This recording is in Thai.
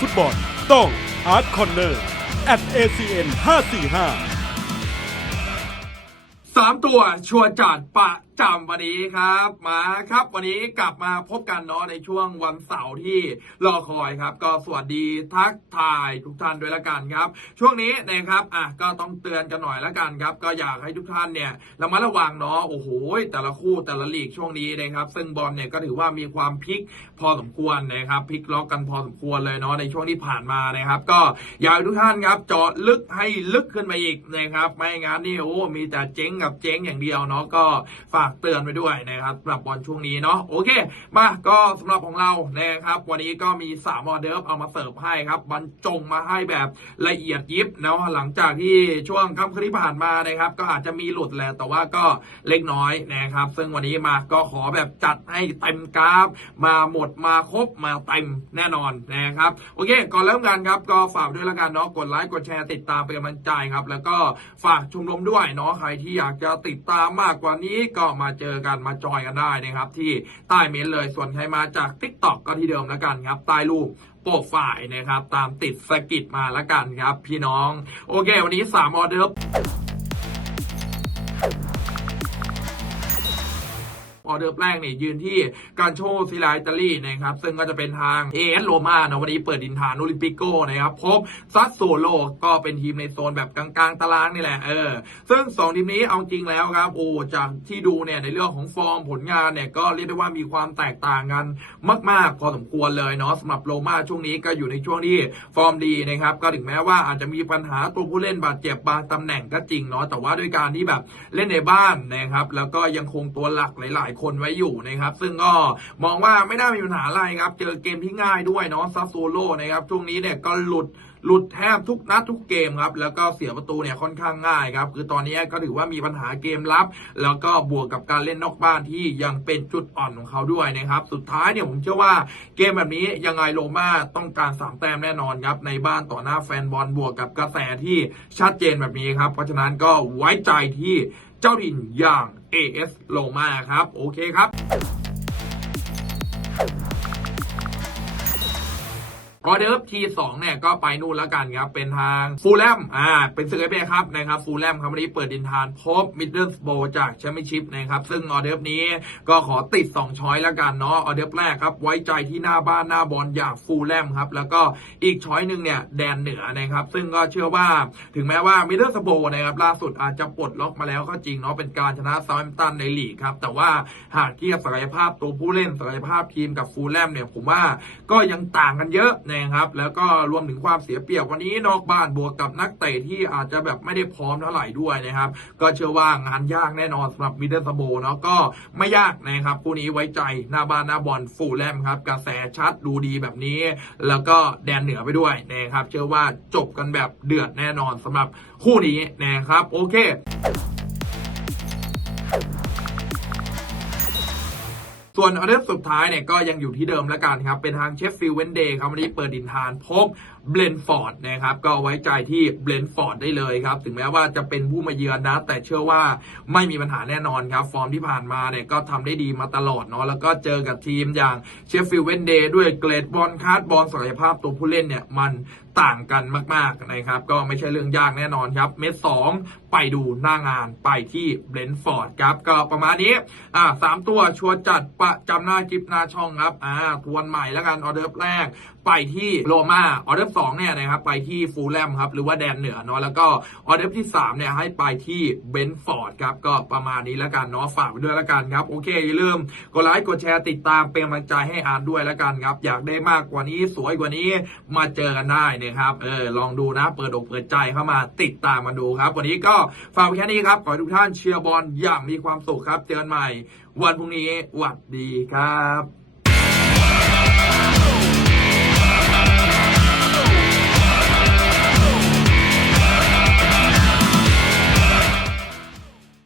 ฟุตบอล ต้องอาร์ตคอนเนอร์ at acn 545 สามตัวชัวร์จัดปะ จำวันนี้ครับมาครับวันนี้กลับมาพบกันเนาะในช่วงวันเสาร์ที่รอคอยครับ ก็สวัสดีทักทายทุกท่านด้วยละกันครับ ช่วงนี้นะครับอะก็ต้องเตือนกันหน่อยละกันครับ ก็อยากให้ทุกท่านเนี่ยระมัดระวังเนาะโอ้โหแต่ละคู่แต่ละลีกช่วงนี้นะครับ ซึ่งบอลเนี่ยก็ถือว่ามีความพลิกพอสมควรนะครับพลิกล็อกกันพอสมควรเลยเนาะในช่วงที่ผ่านมานะครับ ก็อยากให้ทุกท่านครับเจาะลึกให้ลึกขึ้นไปอีกนะครับ ไม่งั้นนี่โอ้มีแต่เจ๊งกับเจ๊งอย่างเดียวเนาะก็ฝากเตือนไปด้วยนะครับสำหรับบอลช่วงนี้เนาะโอเค มาก็สำหรับของเรานะครับ วันนี้ก็มี3ออเดิร์ฟเอามาเสิร์ฟให้ครับบรรจงมาให้แบบละเอียดยิบเนาะหลังจากที่ช่วงค่ำคืนที่ผ่านมานะครับ ก็อาจจะมีหลุดแหละแต่ว่าก็เล็กน้อยนะครับ ซึ่งวันนี้มาก็ขอแบบจัดให้เต็มกราฟ มาหมดมาครบมาเต็มแน่นอนนะครับโอเค ก่อนเริ่มงานครับก็ฝากด้วยละกันเนาะกดไลค์กดแชร์ติดตามเป็นกำลังใจครับ แล้วก็ฝากชมรมด้วยเนาะใครที่อยากจะติดตามมากกว่านี้ก็มาเจอกันมาจอยกันได้นะครับ ที่ใต้เมนเลยส่วนใครมาจาก t ิ k t o k ก็ที่เดิมแล้วกันครับ ใต้รูปโปรไฟล์นะครับ ตามติดสกิดมาแล้วกันครับ พี่น้อง โอเค วันนี้3ออเดิร์ ออเดอร์แรกเนี่ยยืนที่การโชว์ศิลาอิตาลีนะครับซึ่งก็จะเป็นทางเอเอสโรมานะวันนี้เปิดดินฐานโอลิมปิโกนะครับพบซัสโซโลก็เป็นทีมในโซนแบบกลางๆตารางนี่แหละเออซึ่ง 2 ทีมนี้เอาจริงแล้วครับโอ้จากที่ดูเนี่ยในเรื่องของฟอร์มผลงานเนี่ยก็เรียกได้ว่ามีความแตกต่างกันมาก ๆ พอสมควรเลยเนาะสำหรับโรมาช่วงนี้ก็อยู่ในช่วงที่ฟอร์มดีนะครับก็ถึงแม้ว่าอาจจะมีปัญหาตัวผู้เล่นบาดเจ็บบางตำแหน่งก็จริงเนาะแต่ว่าด้วยการที่แบบเล่นในบ้านนะครับแล้วก็ยังคงตัวหลักหลาย ๆคนไว้อยู่นะครับ ซึ่งก็มองว่าไม่น่ามีปัญหาอะไรครับ เจอเกมที่ง่ายด้วยเนาะซัสโซโลนะครับช่วงนี้เนี่ยก็หลุดหลุดแทบทุกนัดทุกเกมครับ แล้วก็เสียประตูเนี่ยค่อนข้างง่ายครับ คือตอนนี้ก็ถือว่ามีปัญหาเกมรับ แล้วก็บวกกับการเล่นนอกบ้านที่ยังเป็นจุดอ่อนของเขาด้วยนะครับ สุดท้ายเนี่ยผมเชื่อว่าเกมแบบนี้ยังไงโรม่าต้องการสามแต้มแน่นอนครับ ในบ้านต่อหน้าแฟนบอลบวกกับกระแสที่ชัดเจนแบบนี้ครับ เพราะฉะนั้นก็ไว้ใจที่ เจ้าถิ่นอย่าง AS โลมาครับ โอเคครับ ออเดิร์ฟทีสองเนี่ยก็ไปนู่นแล้วกันครับ เป็นทางฟูลแลมอ่าเป็นศึกเอฟเอครับนะครับฟูลแลมครับวันนี้เปิดดินทานพบมิดเดิลสโบจากแชมเปี้ยนชิพนะครับซึ่งออเดิร์ฟนี้ก็ขอติด 2 ช้อยแล้วกันเนาะออเดิร์ฟแรกครับ ไว้ใจที่หน้าบ้านหน้าบอลอย่างฟูลแลมครับ แล้วก็อีกช้อยหนึ่งเนี่ยแดนเหนือนะครับ ซึ่งก็เชื่อว่าถึงแม้ว่ามิดเดิลสโบนะครับล่าสุดอาจจะปลดล็อกมาแล้วก็จริงเนาะเป็นการชนะซาว์แฮมป์ตันในลีกครับแต่ว่าหากเทียบศักยภาพตัวผู้เล่นศักยภาพทีมกับฟูลแลมเนี่ยผมว่าก็ยังต่างกันเยอะนะครับ แล้วก็รวมถึงความเสียเปรียบวันนี้นอกบ้านบวกกับนักเตะที่อาจจะแบบไม่ได้พร้อมเท่าไหร่ด้วยนะครับ ก็เชื่อว่างานยากแน่นอนสำหรับมิดเดิลสโบเนาะก็ไม่ยากนะครับคู่นี้ไว้ใจหน้าบ้านหน้าบอลฟูลแลมครับกระแสชัดดูดีแบบนี้ แล้วก็แดนเหนือไปด้วยนะครับ เชื่อว่าจบกันแบบเดือดแน่นอนสำหรับคู่นี้นะครับโอเค ส่วนออเดอร์สุดท้ายเนี่ยก็ยังอยู่ที่เดิมแล้วกันครับ เป็นทางเชฟฟิลด์เวนเดย์ครับวันนี้เปิดดินทานพบเบลนฟอร์ดนะครับก็ไว้ใจที่เบลนฟอร์ดได้เลยครับ ถึงแม้ว่าจะเป็นผู้มาเยือนนะ แต่เชื่อว่าไม่มีปัญหาแน่นอนครับ ฟอร์มที่ผ่านมาเนี่ยก็ทำได้ดีมาตลอดเนาะแล้วก็เจอกับทีมอย่างเชฟฟิลด์เวนเดย์ด้วยเกรดบอลคาร์ดบอลศักยภาพตัวผู้เล่นเนี่ยมันต่างกันมากๆนะครับก็ไม่ใช่เรื่องยากแน่นอนครับ เม็ดสองไปดูหน้างานไปที่เบลนฟอร์ดครับก็ประมาณนี้อ่าสามตัวชัวร์จัดไปจำหน้าจิบหน้าช่องครับอ่าทวนใหม่แล้วกันออเดอร์แรก ไปที่โรมาออเดอร์สองเนี่ยนะครับไปที่ฟูลแลมครับหรือว่าแดนเหนือเนาะแล้วก็ออเดอร์ที่3เนี่ยให้ไปที่เบนฟอร์ดครับก็ประมาณนี้แล้วกันเนาะฝากไปด้วยแล้วกันครับโอเคอย่าลืมกดไลค์กดแชร์ติดตามเป็นกำลังใจให้อาร์ตด้วยแล้วกันครับอยากได้มากกว่านี้สวยกว่านี้มาเจอกันได้นะครับเออลองดูนะ เปิดอกเปิดใจเข้ามาติดตามมาดูครับ วันนี้ก็ฝากแค่นี้ครับขอให้ทุกท่านเชียร์บอลอย่างมีความสุขครับเจอกันใหม่ วันพรุ่งนี้หวัดดีครับ